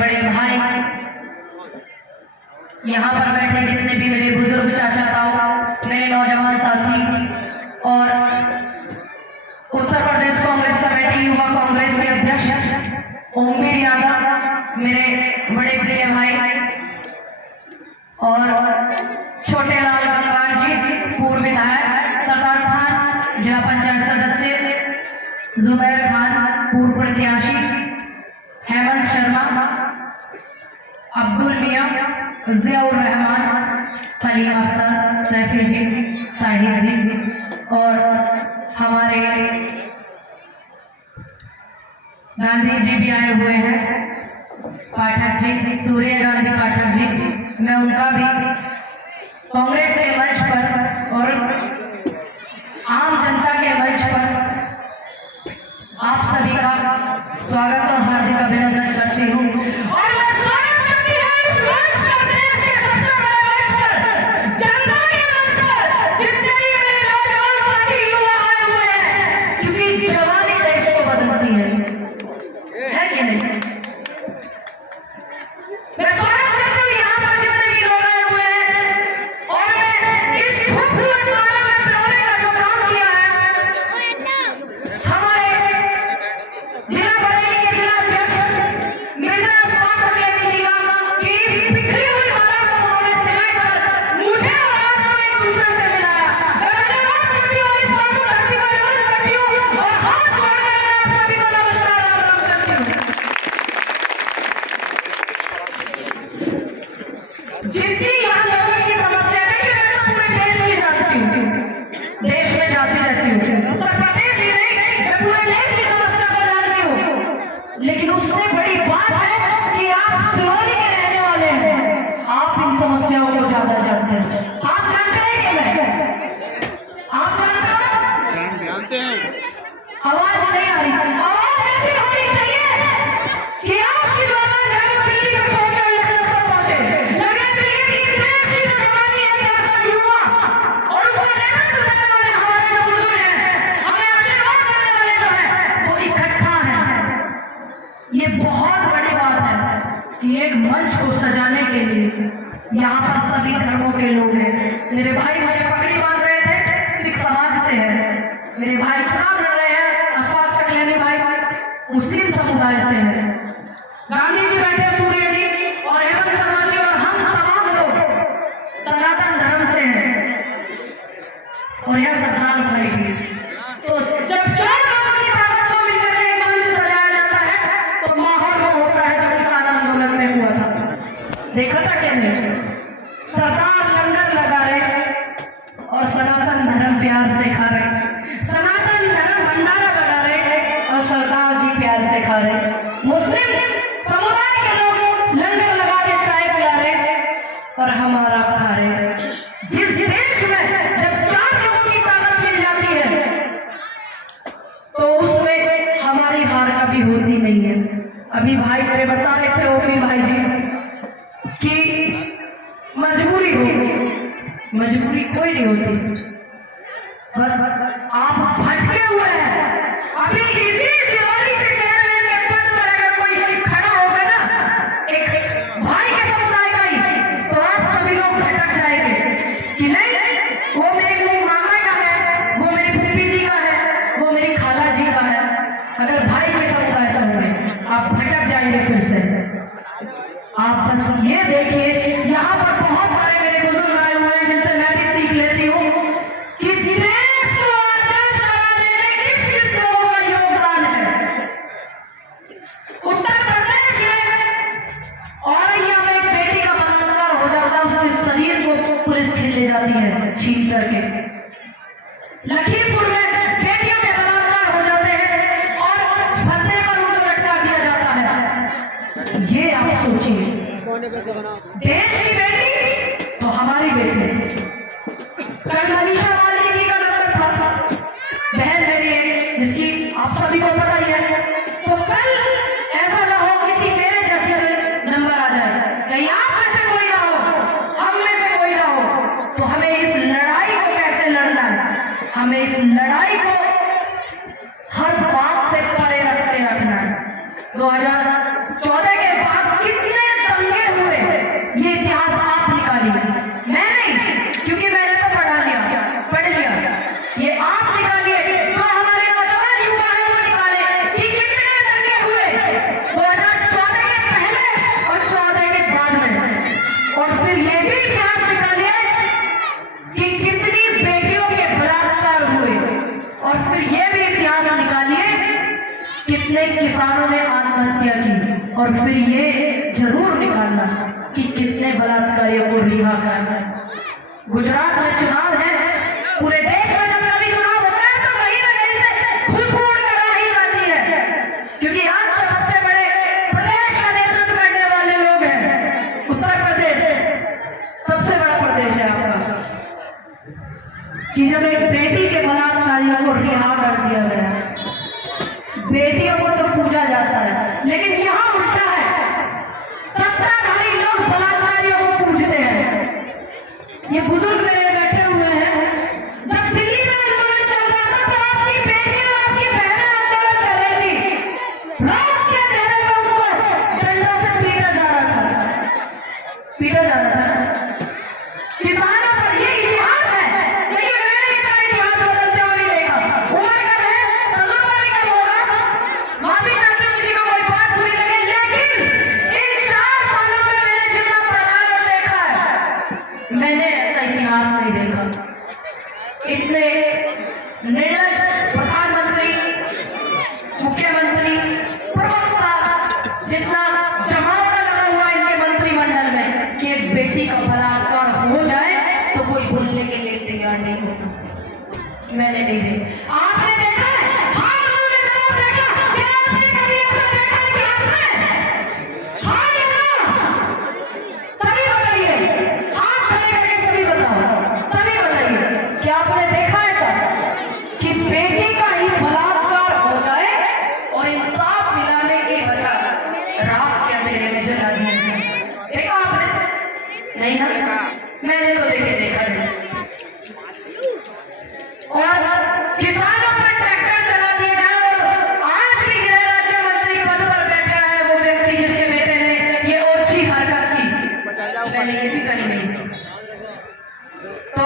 बड़े भाई, यहाँ पर बैठे जितने भी मेरे बुजुर्ग चाचा ताऊ, मेरे नौजवान साथी और उत्तर प्रदेश कांग्रेस कमेटी युवा कांग्रेस के अध्यक्ष ओमवीर यादव, मेरे बड़े प्रिय भाई और छोटे लाल गंगार जी, पूर्व विधायक, सरदार खान जिला पंचायत सदस्य, जुबैर खान पूर्व प्रत्याशी, हेमंत शर्मा, अब्दुल मियां, जियाउर रहमान, खलीम अख्तर, सैफी जी, साहिद जी और हमारे गांधी जी भी आए हुए हैं, पाठक जी, सूर्य गांधी पाठक जी। मैं उनका भी कांग्रेस के मंच पर और आम जनता के मंच पर आप सभी का स्वागत और हार्दिक अभिनंदन करती हूँ। और मैं स्वागत करती हूँ इस मंच पर, देश के सबसे बड़े मंच पर, जनता के मंच पर, जितने भी मेरे नौजवान साथी युवा आए हुए हैं, क्योंकि जवानी देश को बदलती है कि नहीं? मैं स्वागत करती हूँ यहाँ पर जितने भी लोग आए हुए हैं और मैं इस खूबसूरत माला में पिरोने का जो काम किया है हमारे जिला बरेली के जिला अध्यक्ष मेरा स्वागत सकलेनी जी का, कि इस बिखरी हुई माला को उन्होंने सिलाई कर मुझे और आपको एक दूसरे से मिलाया। मैं धन्यवाद करती हूँ, इस बात को धरती पर नमन करती हूँ और हाथ जोड़कर मैं आप सभी को नमस्कार राम राम करती हूँ। जितनी यहाँ लोगों की समस्या है कि मैं तो पूरे देश में जानती हूँ, देश में जाती रहती हूँ, उत्तर प्रदेश ही नहीं मैं पूरे देश की समस्या को जानती हूँ, लेकिन उससे बड़ी बात है कि आप सिरोही के रहने वाले हैं, आप इन समस्याओं को ज्यादा जानते हैं। आप जानते हैं कि मैं, आप जानते हैं? आवाज नहीं आ रही, आवाज ऐसी होनी चाहिए कि आपकी जो आवाज है वो दिल्ली तक पहुंचे, लखनऊ तक पहुंचे, लगे चाहिए कि देश की जो जवानी है, देश का युवा और उसका नेतृत्व देने वाले हमारे जो बुजुर्ग हैं, हमें आशीर्वाद देने वाले जो हैं, वो इकट्ठा है। ये बहुत बड़ी बात है कि एक मंच को सजाने के लिए यहाँ पर सभी धर्मों के लोग हैं। मेरे भाई मुझे पगड़ी बांध रहे थे, सिख समाज से है, मेरे भाई चुनाव लड़ रहे हैं, अशफाक सकलेनी भाई मुस्लिम समुदाय से है, गांधी जी बैठे, सूर्य जी और हेमंत शर्मा जी और हम तमाम लोग सनातन धर्म से हैं और यह सतनाम भाई भी। तो जब चार लोगों की ताकत को मिलकर एक मंच सजाया जाता है तो माहौल वो होता है जो किसान आंदोलन में हुआ था, देखा था क्या नहीं? सरदार लंगर लगा रहे और सनातन धर्म प्यार से खा रहे, सनातन धर्म भंडारा लगा रहे और सरदार जी प्यार से खा रहे, मुस्लिम समुदाय के लोग लंगर लगा के चाय पिला रहे और हमारा खा रहे। जिस देश में जब चार लोगों की ताकत मिल जाती है तो उसमें हमारी हार कभी होती नहीं है। अभी भाई मेरे बता रहे थे, ओमवीर भाई जी, कि मजबूरी होगी, मजबूरी कोई नहीं होती, बस आप भटके हुए हैं। अभी इसी शिवाली से चेयरमैन के पद पर अगर कोई खड़ा होगा ना, एक भाई के समुदाय का ही, तो आप सभी लोग भटक जाएंगे कि नहीं वो मेरे मामा का है, वो मेरी फूफी जी का है, वो मेरी खाला जी का है। अगर भाई के समुदाय से होंगे आप भटक जाएंगे फिर से। आप बस ये देखिए, यहाँ पर बहुत सारे मेरे बुजुर्ग आए हुए हैं जिनसे मैं भी सीख लेती हूँ कि देश को आजाद कराने में किस किस लोगों का योगदान है। उत्तर प्रदेश में औरैया में एक बेटी का बलात्कार हो जाता है, उसके शरीर को पुलिस खेल ले जाती है छीन करके। लखीमपुर में बेटियों के बलात्कार हो जाते हैं और फंदे पर उनको लटका दिया जाता है। ये आप सोचिए, देश की बेटी तो हमारी बेटी। कल मनीषा मालवीय का नंबर था, बहन मेरी है जिसकी आप सभी को पता ही है, तो कल ऐसा ना हो किसी मेरे जैसे नंबर आ जाए, कहीं आप में से कोई ना हो, हम में से कोई ना हो, तो हमें इस लड़ाई को कैसे लड़ना है, हमें इस लड़ाई को हर बात से परे रखते रखना है। 2014 के बाद कितने किसानों ने आत्महत्या की, और फिर ये जरूर निकालना कि कितने बलात्कारियों को रिहा करना है। गुजरात में चुनाव है, पूरे देश में जब कभी चुनाव होता है तो कहीं ना कहीं से घुसमुड़ करा ही जाती है, क्योंकि आज तो सबसे बड़े प्रदेश का नेतृत्व करने वाले लोग हैं। उत्तर प्रदेश सबसे बड़ा प्रदेश है आपका, कि जब एक बेटी के बलात्कारियों को रिहा कर दिया गया, बेटियों को तो पूजा जाता है, लेकिन यहाँ उल्टा है, सत्ताधारी लोग बलात्कारियों को पूजते हैं। ये बुजुर्ग मेरे बैठे हुए हैं, जब दिल्ली में आंदोलन चल रहा था तो आपकी बेटी और आपकी बहनें आंदोलन कर रही थी, रात के अंधेरे में उनको डंडों से पीटा जा रहा था। किसानों पर ये इतिहास है, लेकिन मैंने इतना इतिहास बदलते हुए नहीं देखा। उम्र कम है, तजुर्बा भी कम होगा, माफी चाहते हो किसी को कोई बात बुरी लगे, लेकिन इन 4 सालों में मैंने जितना पढ़ा है और देखा है, मैंने ऐसा इतिहास नहीं देखा। इतने निर्लज प्रधानमंत्री, मुख्यमंत्री, प्रवक्ता, जितना जमावड़ा लगा हुआ इनके मंत्रिमंडल में कि एक बेटी का बलात्कार हो जाए तो कोई बोलने के लिए तैयार नहीं होगा। मैंने नहीं देखा, आपने देखा है? हाँ, उन्होंने जवाब देखा। क्या आपने कभी ऐसा देखा इतिहास में? हाँ या ना? सभी बताइए, हाथ खड़े करके सभी बताओ, सभी बताइए, क्या आपने देखा ऐसा कि बेटी का ही बलात्कार हो जाए और इंसाफ दिलाने के बजाय रात के अंधेरे में जला दिया जाए? देखा आपने? नहीं ना? मैंने तो देखा नहीं। और किसानों पर ट्रैक्टर चला दिए जाए, और आज भी गृह राज्य मंत्री पद पर बैठे हैं वो व्यक्ति जिसके बेटे ने ये ओछी हरकत की, मैंने ये भी कहीं नहीं। तो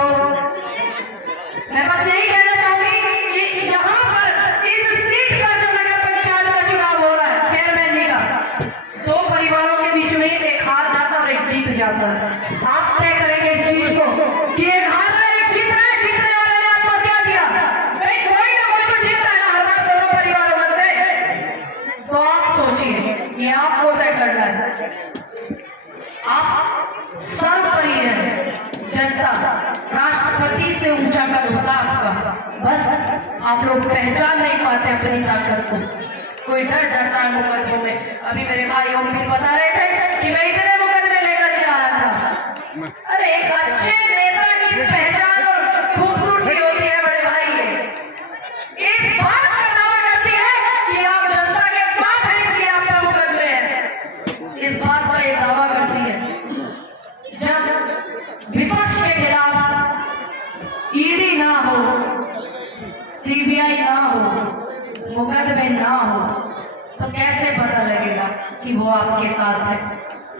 मैं बस यही कहना चाहूंगी कि यहाँ पर इस सीट पर जो नगर पंचायत का चुनाव हो रहा है, चेयरमैन जी का, 2 परिवारों के बीच में एक हार जाता और एक जीत जाता है। आप तय करेंगे इस चीज को कि एक हार रहा है, एक जीत रहा है, जीतने वाले ने आपको क्या दिया? भाई कोई ना कोई तो जीतता है ना हर बार दोनों परिवारों में से। तो आप सोचिए, ये आपको तय करना है। आप सर्वोपरि है, जनता, राष्ट्रपति से ऊंचा कद होता आपका, बस आप लोग पहचान नहीं पाते अपनी ताकत को। कोई डर जाता है मुकदमों में। अभी मेरे भाई ओमवीर बता रहे थे कि मैं इतने मुकदमे लेकर के आया था। अरे एक अच्छे नेता की पहचान और खूबसूरती होती है बड़े भाई, इस बात का दावा करती है कि आप जनता के साथ हैं, इसलिए आपका मुकदमे है। इस बात का ये दावा करती है। जब विपक्ष के खिलाफ ईडी ना हो, सीबीआई ना हो, मुकदमे ना हो, तो कैसे पता लगेगा कि वो आपके साथ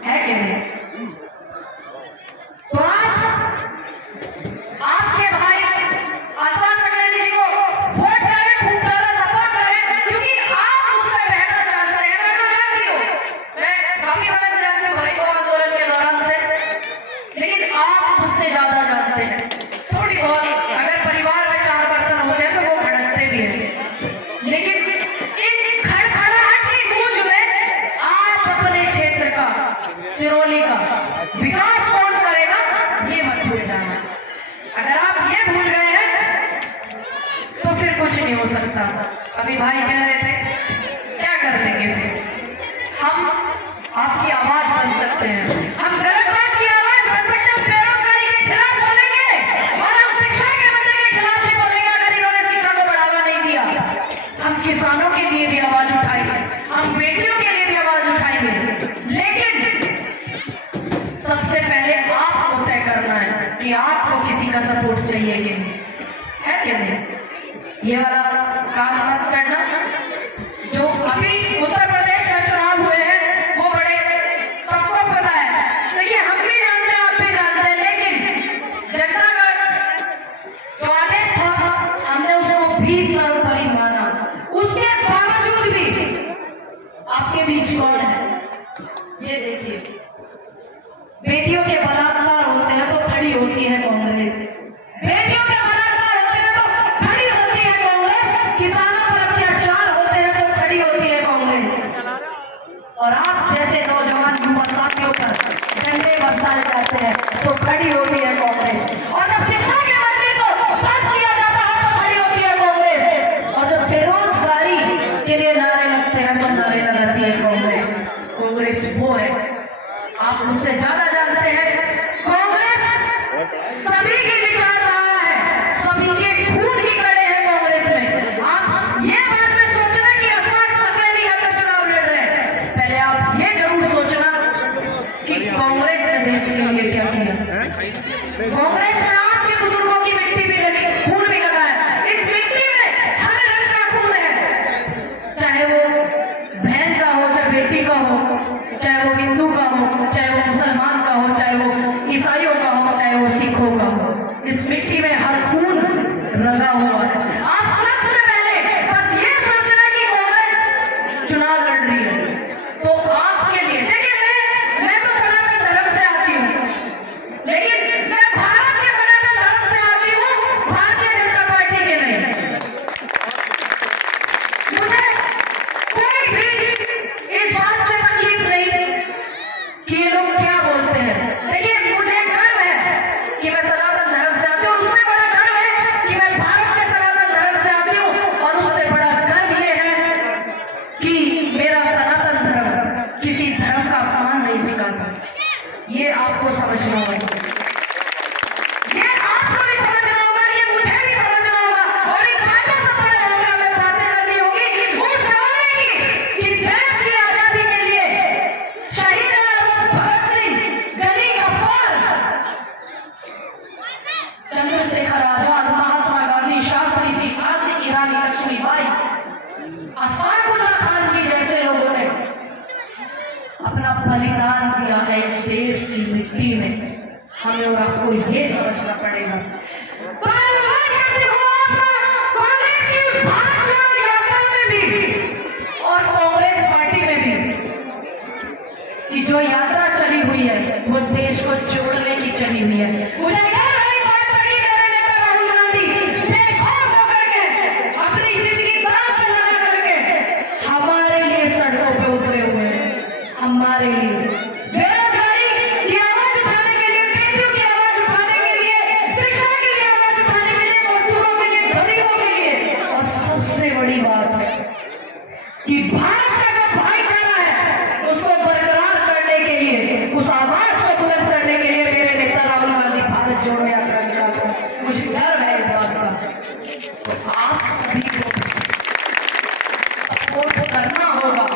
है कि नहीं? तो आपके भाई आशुतोष अग्रणी जी को वोट करें, खूब ज्यादा सपोर्ट करें, क्योंकि आप मुझसे बेहतर जानते हैं। मैं तो जानती हूँ, मैं काफी समय से जानती हूँ भाई को आंदोलन के दौरान से, लेकिन आप मुझसे ज्यादा जानते हैं थोड़ी बहुत। अगर परिवार में 4 बर्तन होते हैं तो वो खड़कते भी हैं, लेकिन इन खड़खड़ाहट की गूंज में आप अपने क्षेत्र का, सिरोली का विकास कौन करेगा ये मत भूल जाना। अगर आप ये भूल गए हैं तो फिर कुछ नहीं हो सकता। अभी भाई कह रहे थे क्या कर लेंगे फिर? हम आपकी आवाज बन सकते हैं, हम गलत बात की आवाज बन सकते हैं, बेरोजगारी के खिलाफ बोलेंगे और हम शिक्षा के मुद्दे के खिलाफ भी बोलेंगे। अगर इन्होंने शिक्षा को बढ़ावा नहीं दिया, हम किसानों के लिए भी आवाज उठाएंगे, हम बेटियों के लिए भी आवाज उठाएंगे। लेकिन सबसे पहले आपको तय करना है कि आपको किसी का सपोर्ट चाहिए कि नहीं, है कि नहीं? ये वाला काम मत करना। जो अभी उत्तर प्रदेश में चुनाव हुए हैं वो बड़े सबको पता है। देखिए, हम भी जानते हैं, आप भी जानते हैं, लेकिन जनता का जो आदेश था हमने उसको भी सर्वोपरि माना। उसके बावजूद भी आपके बीच कौन है ये देखिए। बेटियों के बलात्कार होते हैं तो खड़ी होती है कांग्रेस, बेटियों के बलात्कार होते हैं तो खड़ी होती है कांग्रेस, किसानों पर अत्याचार होते हैं तो खड़ी होती है वो है, आप मुझसे ज्यादा जानते हैं। कांग्रेस सभी की विचारधारा है, सभी के खून की कड़े हैं कांग्रेस में। आप ये बाद में सोचना कि अशफाक अकेली यहाँ से चुनाव लड़ रहे हैं, पहले आप ये जरूर सोचना कि कांग्रेस ने देश के लिए क्या किया। कांग्रेस में आपके बुजुर्गों की मिट्टी भी लगी, खून भी लगा है। इस मिट्टी में हर रंग का खून है, चाहे वो बहन का हो, चाहे बेटी का हो, चाहे वो हिंदू का हो, चाहे वो मुसलमान का हो, चाहे वो ईसाइयों का हो, चाहे वो सिखों का हो। इस मिट्टी में हर खून रंगा हुआ है। आप सबसे पहले बस ये सोचना कि कांग्रेस चुनाव लड़ रही है, तो आपके लिए देखिए, मैं तो सनातन धर्म से आती हूँ, लेकिन मैं भारत के सनातन धर्म से आती हूँ, भारतीय जनता पार्टी के नहीं। मुझे कोई भी इस बात से तकलीफ नहीं कि ये लोग क्या बोलते हैं। देखिए, मुझे गर्व है कि मैं सनातन धर्म से आती हूँ, उससे बड़ा गर्व है कि मैं भारत के सनातन धर्म से आती हूँ, और उससे बड़ा गर्व ये है कि मेरा सनातन धर्म किसी धर्म का अपमान नहीं सिखाता। ये आपको समझना होगा, ये आपको भी समझना होगा, ये मुझे भी समझना होगा, और इन बातों से बड़े होकर हमें बातें करनी होगी उस समय की कि देश की आजादी के लिए शहीद आजम भगत सिंह, गली गफ्फार, चंद्रशेखर आजाद, महात्मा गांधी, शास्त्री जी, झांसी की रानी लक्ष्मीबाई, अशफाकुल्लाह खान जी जैसे लोगों ने अपना बलिदान दिया है इस देश की मिट्टी में। हमें और आपको ये समझना पड़ेगा। तो मैं अनुरोध करती हूँ आपको, कांग्रेस की उस भारत जोड़ो यात्रा में भी और कांग्रेस पार्टी में भी कि जो यात्रा चली हुई है वो देश को जोड़ने की चली हुई है। मुझे गर्व है इस बात का कि मेरे नेता राहुल गांधी बेखौफ होकर के अपनी जिंदगी दांव पे लगा करके हमारे लिए सड़कों पे उतरे हुए हैं, हमारे लिए बेरोजगारी की आवाज उठाने के लिए, बेटियों की आवाज उठाने के लिए, शिक्षा के लिए आवाज उठाने के लिए, मजदूरों के लिए, गरीबों के लिए, और सबसे बड़ी बात है कि भारत का जो भाईचारा है उसको बरकरार करने के लिए, उस आवाज को बुलंद करने के लिए मेरे नेता राहुल गांधी भारत जोड़ो यात्रा निकालते हैं। मुझे गर्व है इस बात का। तो आप सभी को सपोर्ट करना होगा।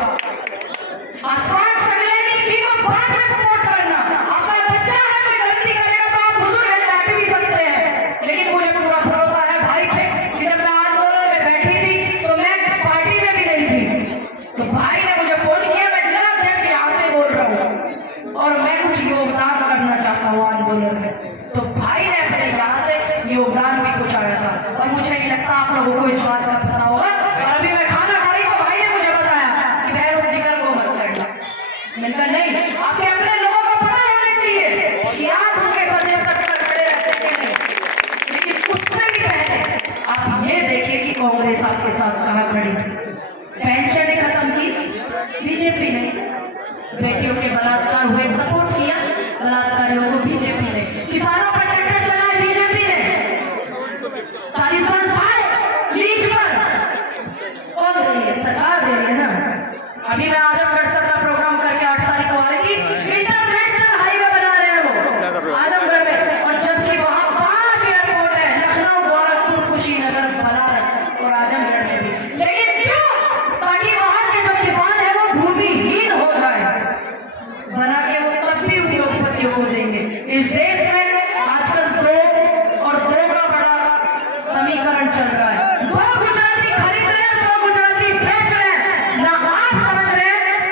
अशफाक अकेली जी को बाद में सपोर्ट करना। आपका बच्चा है, कोई गलती करेगा तो आप बुजुर्ग हैं, डांट भी सकते हैं, लेकिन मुझे पूरा भरोसा है भाई पे कि जब मैं आंदोलन में बैठी थी तो मैं पार्टी में भी नहीं थी, तो भाई ने मुझे फोन किया, मैं जिला अध्यक्ष यहाँ से बोल रहा हूँ और मैं कुछ योगदान करना चाहता हूँ आंदोलन में, तो भाई ने अपने यहाँ से योगदान भी पहुँचाया था। और मुझे नहीं लगता आप लोगों को इस बात का पता होगा। और अभी मैं खाना खा रही तो भाई ने मुझे बताया कि बहन उस जिक्र को मत करना। मैंने कहा नहीं, आपके अपने लोगों को पता होना चाहिए कि आप उनके सदैव तक खड़े रहते हैं। लेकिन उससे भी पहले आप ये देखिए कि कांग्रेस आपके साथ कहाँ खड़ी थी। पेंशन खत्म की बीजेपी ने, बेटियों के बलात्कार हुए सपोर्ट किया बलात्कारियों को बीजेपी ने, किसानों पर ट्रैक्टर चलाए बीजेपी ने, सारी संस्थाएं लीज पर कौन दे रही है? सरकार दे रही है ना। अभी मैं आजमगढ़ से अपना प्रोग्राम करके 8 तारीख को आ रही थी, इंटरनेशनल हाईवे बना रहे हैं वो आजमगढ़ में, और जबकि वहां 5 एयरपोर्ट है, लखनऊ, गोरखपुर, कुशीनगर, बनारस और आजमगढ़ में भी। लेकिन क्यों? ताकि वहां के जो किसान है वो भूमिहीन हो जाए, बना के वो तब भी उद्योगपतियों को देंगे। इस देश में आजकल 2 और 2 का बड़ा समीकरण चल रहा है। 2 गुजराती खरीद रहे हैं, 2 गुजराती बेच रहे हैं। ना आप समझ रहे हैं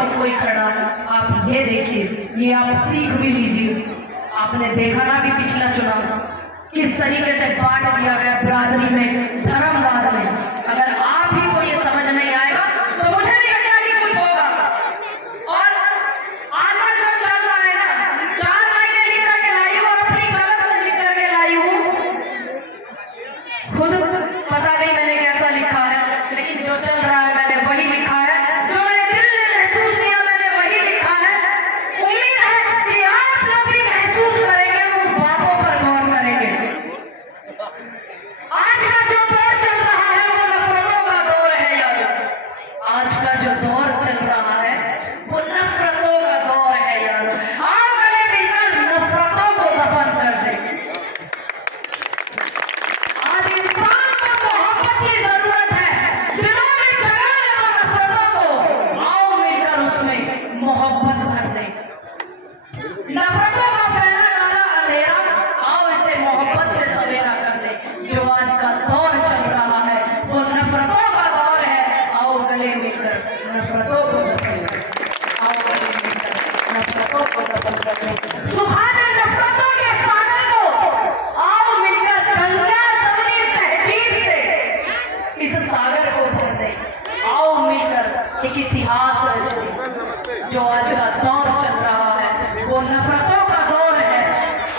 सब कोई खड़ा है। आप ये देखिए, ये आप सीख भी लीजिए। आपने देखा ना भी पिछला चुनाव किस तरीके से बांट दिया गया बिरादरी में, धर्मवाद में। अगर आप ही को ये समझ नहीं आएगा तो मुझे नहीं लगता कि कुछ होगा। और आजकल जो चल रहा है ना, 4 लाइनें लिख करके लाई हूँ, अपनी कलम से लिख करके लाई हूँ। खुद पता नहीं मैंने कैसा लिखा है, लेकिन जो चल रहा है मैंने वही लिखा है। जो मेरे दिल ने महसूस किया मैंने वही लिखा है। उम्मीद है कि आप लोग भी महसूस करेंगे, उन बातों पर गौर करेंगे। आज का जो दौर चल रहा है वो नफरतों का दौर है यार। आज का जो दौर चल रहा है वो नफरतों का दौर है यार। आओ गले मिलकर नफरतों को दफन कर दे। आज इंसान को मोहब्बत की जरूरत है। दिलों में जगा लो नफरतों को, आओ मिलकर उसमें मोहब्बत भर दे। नफरतों का फैला वाला अंधेरा, आओ इसे मोहब्बत से सवेरा कर दे। जो आज का दौर चल रहा है वो नफरतों का दौर है। आओ गले मिलकर नफरतों को दफन कर दे। आओ गले मिलकर नफरतों को दफन कर दे। सुखाने नफरतों के सागर को, आओ मिलकर गंगा जमुनी तहजीब से इस सागर को भर दे। आओ मिलकर एक इतिहास रच दे। जो आज का दौर चल रहा है वो नफरतों का दौर है।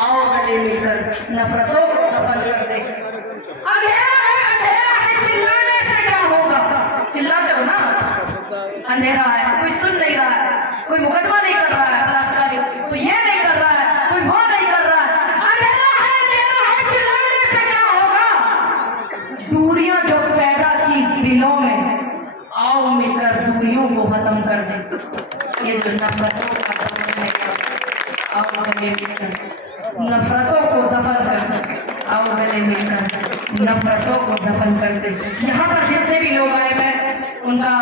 आओ गले मिलकर नफरतों को दफन कर दे। अंधेरा है, चिल्लाने से क्या होगा? चिल्लाते हो ना, अंधेरा है, कोई सुन नहीं रहा है, कोई मुकदमा नहीं कर रहा है बलात्कारी, कोई ये नहीं कर रहा है, कोई वो नहीं कर रहा है। अंधेरा है, चिल्लाने से क्या होगा? दूरियां जो पैदा की दिलों में, आओ मिलकर दूरियों को खत्म कर दे। ये जो नफरतों का दफन है, आओ गले मिलकर नफरतों को दफन कर दे। आओ गले मिलकर नफरतों को दफन कर दे। यहाँ पर जितने भी लोग आए मैं उनका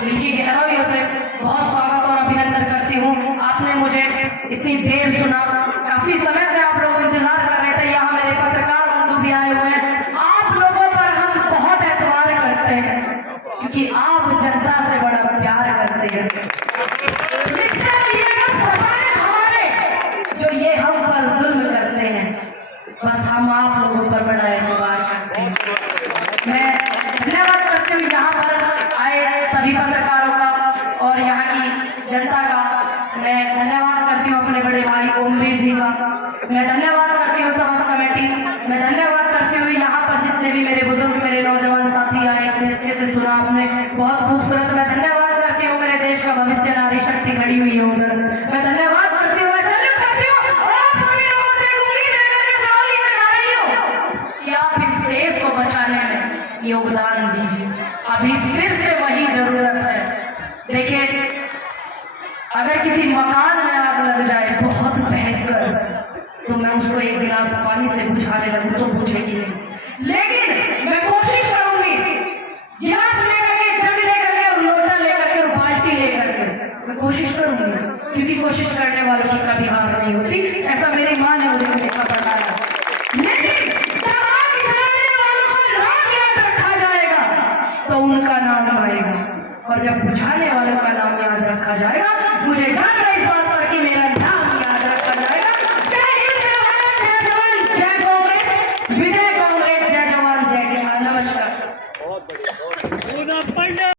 दिल की गहराइयों से बहुत स्वागत और अभिनंदन करती हूँ। आपने मुझे इतनी देर सुना, काफी समय से आप लोग इंतजार कर रहे थे। यहाँ मेरे पत्रकार बंधु भी आए हुए हैं। आप लोगों पर हम बहुत एतबार करते हैं क्योंकि आप जनता से बड़ा प्यार करते हैं। लिखते रहिएगा फसाने हमारे जो ये हम पर जुल्म करते हैं, बस हम आप लोगों पर बड़ा एतबार करते हैं। मैं धन्यवाद करती हूँ यहाँ पर आए सभी पत्रकारों का और यहाँ की जनता का। मैं धन्यवाद करती हूँ अपने बड़े भाई ओमवीर जी का। मैं धन्यवाद करती हूँ समस्त कमेटी। मैं धन्यवाद करती हूँ यहाँ पर जितने भी मेरे बुजुर्ग, मेरे नौजवान साथी आए, इतने अच्छे से सुना आपने, बहुत खूबसूरत। मैं धन्यवाद करती हूँ मेरे देश का भविष्य नारी शक्ति खड़ी हुई है उधर। मैं धन्यवाद करती हूँ, मैं सैल्यूट करती हूँ और आप सभी लोगों से उम्मीद है करके सवाल ये लगा रही हूँ कि आप इस देश को बचाने में योगदान दीजिए। अभी फिर से वही जरूरत है। देखिए, अगर किसी मकान में आग लग जाए बहुत भयंकर, तो मैं उसको एक गिलास पानी से बुझाने लगूं तो बुझेगी नहीं, लेकिन मैं कोशिश करूंगी गिलास लेकर के, जग लेकर के, और लोटा लेकर के, और बाल्टी लेकर के मैं कोशिश करूंगी, क्योंकि कोशिश करने वालों की कभी हार नहीं होती। ऐसा मेरी माँ ने मुझे देखा बताया। लेकिन जब आग जलाने वालों का नाम याद रखा जाएगा तो उनका नाम आएगा, और जब बुझाने वालों का नाम याद रखा जाएगा, मुझे डर है इस बात पर कि मेरा नाम